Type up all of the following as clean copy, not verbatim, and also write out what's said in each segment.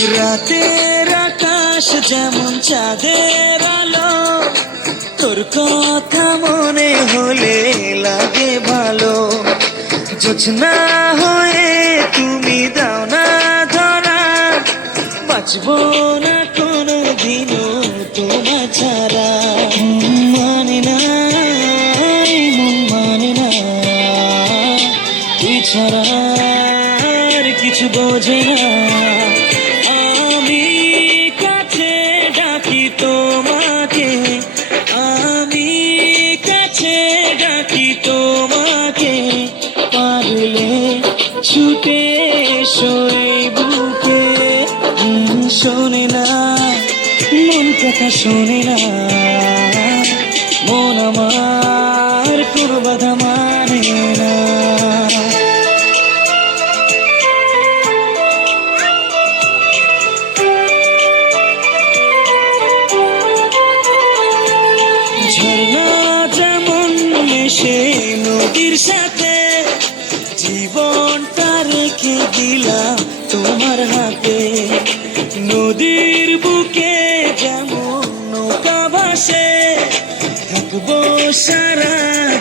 রাতের আকাশ যেমন চাঁদের আলো, তোর কথা মনে হলে লাগে ভালো। জোছনা হয়ে তুমি দাও না ধরা, বাঁচবো না কোনো দিনও তোমার ছাড়া। মানে না, মন মানে না, তুই ছাড়া আর কিছু বোঝে না। আমি কাছে ডাকি তোমাকে, আমি কাছে ডাকি তোমাকে, পারলে ছুটে এসো এই বুকে। শোনে না মন কথা, শোনে না মন আমার, কোনো বাধা মানে না। ঝর্ণা যেমন মেশে নদীর সাথে, জীবনটা রেখে দিলাম তোমার হাতে। নদীর বুকে যেমন নৌকা ভাসে, থাকবো সারা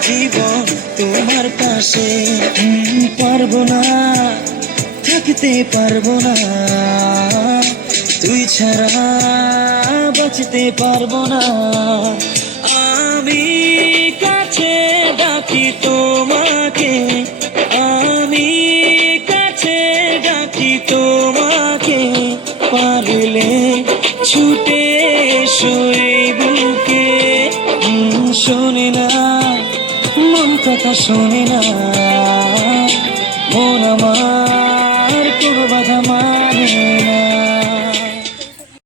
জীবন তোমার পাশে। পারবো না, থাকতে পারবো না, তুই ছাড়া বাঁচতে পারবো না। আমি কাছে ডাকি তোমাকে, আমি কাছে ডাকি তোমাকে, পারলে ছুটে এসো এই বুকে। শোনে না মন কথা, শোনে না মন আমার, কোনো বাধা